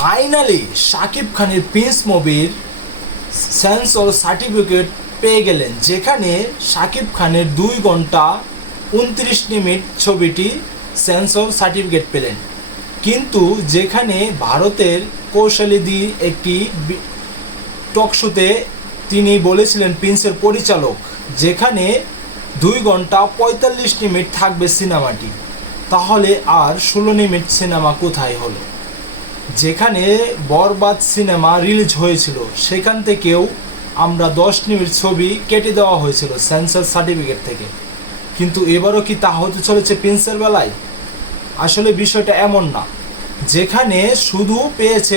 Finally Shakib খানের Prince মুভির sensor certificate পেয়ে গেলেন, যেখানে শাকিব খানের 2 ঘন্টা 29 মিনিট ছবিটি সেন্সর সার্টিফিকেট পেলেন। কিন্তু যেখানে ভারতের কৌশালীদি একটি টক শোতে তিনি বলেছিলেন, প্রিন্সের পরিচালক, যেখানে 2 ঘন্টা 45 মিনিট থাকবে সিনেমাটি, তাহলে আর 16 মিনিট সিনেমা কোথায় হলো? যেখানে বরবাদ সিনেমা রিলিজ হয়েছিল সেখান থেকেও আমরা 10 মিনিট ছবি কেটে দেওয়া হয়েছিল সেন্সর সার্টিফিকেট থেকে। কিন্তু এবারও কি তা হতে চলেছে প্রিন্সের বেলায়? আসলে বিষয়টা এমন না। যেখানে শুধু পেয়েছে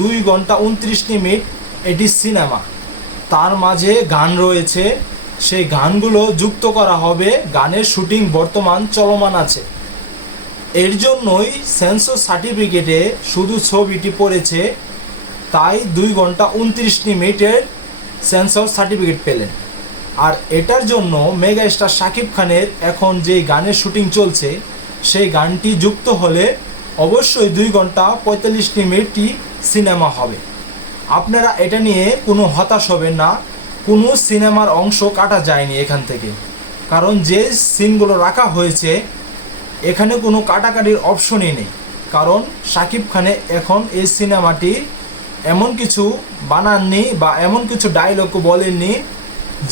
2 ঘন্টা 29 মিনিট এটি সিনেমা, তার মাঝে গান রয়েছে, সেই গানগুলো যুক্ত করা হবে, গানের শুটিং বর্তমান চলমান আছে। এর জন্যই সেন্সর সার্টিফিকেটে শুধু ছবিটি পড়েছে, তাই 2 ঘন্টা 29 মিনিটের সেন্সর সার্টিফিকেট পেলেন। আর এটার জন্য মেগা স্টার শাকিব খানের এখন যে গানের শুটিং চলছে, সেই গানটি যুক্ত হলে অবশ্যই 2 ঘন্টা 45 মিনিটই সিনেমা হবে। আপনারা এটা নিয়ে কোনো হতাশ হবেন না, কোনো সিনেমার অংশ কাটা যায়নি এখান থেকে, কারণ যে সিনগুলো রাখা হয়েছে এখানে কোনো কাটাকাটির অপশনই নেই। কারণ শাকিব খানে এখন এই সিনেমাটি এমন কিছু বানাননি বা এমন কিছু ডায়লগও বলেননি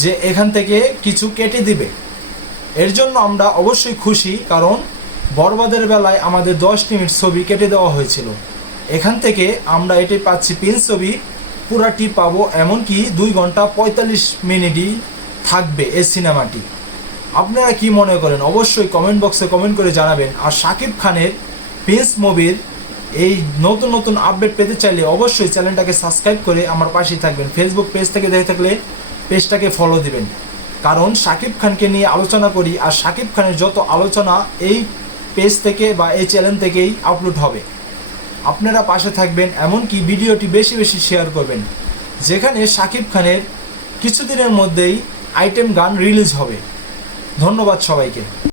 যে এখান থেকে কিছু কেটে দিবে। এর জন্য আমরা অবশ্যই খুশি, কারণ বরবাদের বেলায় আমাদের 10 মিনিট ছবি কেটে দেওয়া হয়েছিল। এখান থেকে আমরা এটাই পাচ্ছি, প্রিন্স ছবি পুরাটি পাবো, এমনকি 2 ঘন্টা 45 মিনিটই থাকবে এই সিনেমাটি। আপনারা কি মনে করেন অবশ্যই কমেন্ট বক্সে কমেন্ট করে জানাবেন। আর শাকিব খানের প্রিন্স মুভির এই নতুন নতুন আপডেট পেতে চাইলে অবশ্যই চ্যানেলটাকে সাবস্ক্রাইব করে আমার পাশেই থাকবেন। ফেসবুক পেজ থেকে দেখে থাকলে পেজটাকে ফলো দিবেন, কারণ শাকিব খানকে নিয়ে আলোচনা করি, আর শাকিব খানের যত আলোচনা এই পেজ থেকে বা এই চ্যানেল থেকেই আপলোড হবে। আপনারা পাশে থাকবেন, এমনকি ভিডিওটি বেশি বেশি শেয়ার করবেন। যেখানে শাকিব খানের কিছুদিনের মধ্যেই আইটেম গান রিলিজ হবে। ধন্যবাদ সবাইকে।